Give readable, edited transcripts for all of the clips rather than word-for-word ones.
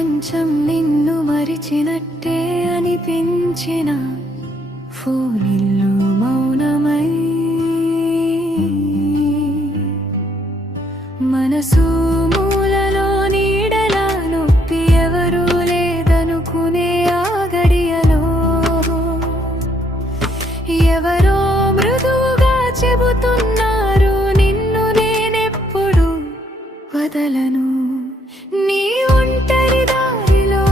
ప్రపంచం నిన్ను మరిచినట్టే అనిపించిన ఫోనిల్లు మౌనమై మనసు మూలలో నీడలా నొప్పి ఎవరూ లేదనుకునే ఆ గడియలో ఎవరో మృదువుగా చెబుతున్నారు నిన్ను నేనెప్పుడు వదలను. నీ ఒంటరి దారిలో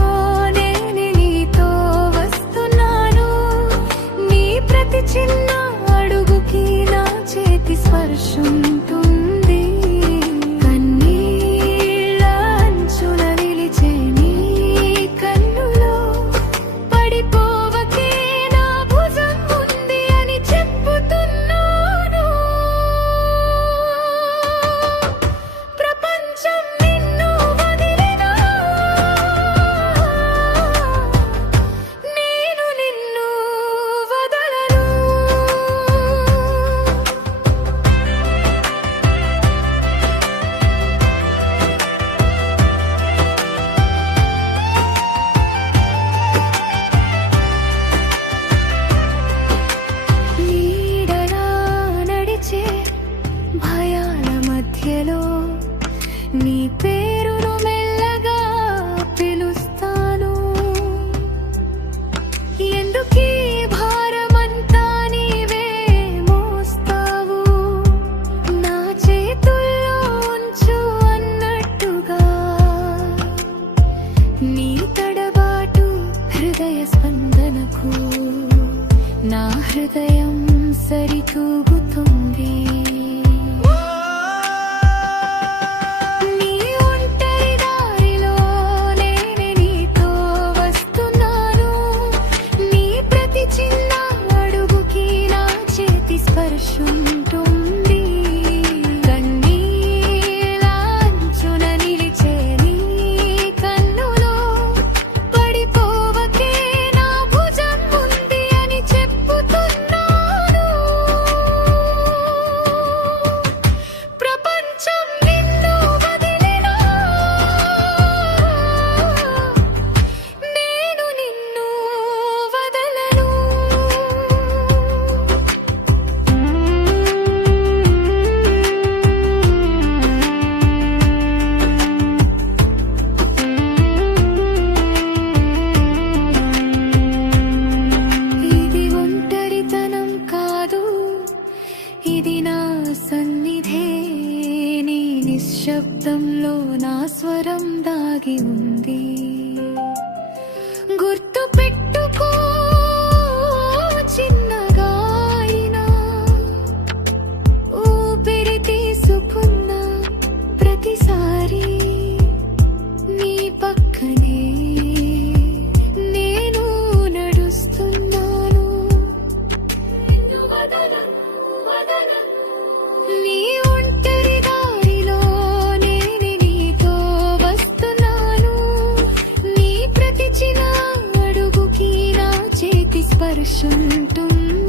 నేను నీతో వస్తున్నాను. నీ ప్రతి చిన్న అడుగుకి నా చేతి స్పర్శుంటుంది. కన్నీళ్ళ అంచున నిలిచే నీ కన్నులో పడిపోవకే నా భుజం ఉంది అని చెప్పుతున్నాను. ప్రపంచం నిన్ను వదిలినా నేను నిన్ను వదలను. నీడలా నడిచే భయాల మధ్యలో నీ పేరును మెల్లగా పిలుస్తాను. ఎందుకీ భారమంతా నీవే మోస్తావు, నా చేతుల్లో ఉంచు అన్నట్టుగా. నీ తడబాటు హృదయ స్పందనకు నా హృదయం సరితూగుతుంది. నీ ఒంటరి దారిలో నేను నీతో వస్తున్నాను. నీ ప్రతి చిన్న అడుగుకి నా చేతి స్పర్శుంటుంది. కన్నీళ్ళ అంచున నిలిచే నీ కన్నులో పడిపోవకే నా భుజం ఉంది అని చెప్పుతున్నాను. ప్రపంచం నిన్ను వదిలినా నేను నిన్ను వదలను. ఇది ఒంటరితనం కాదు, ఇది నా సన్నిధే. నీ నిశ్శబ్దంలో నా స్వరం దాగి ఉంది. గుర్తు పెట్టుకో చిన్నగా అయినా, ఊపిరి తీసుకున్న ప్రతిసారి నీ పక్కనే నేను నడుస్తున్నాను. నీ ఒంటరి దారిలో నేను నీతో వస్తున్నాను. నీ ప్రతి చిన్న అడుగుకి నా చేతి స్పర్శుంటుంది.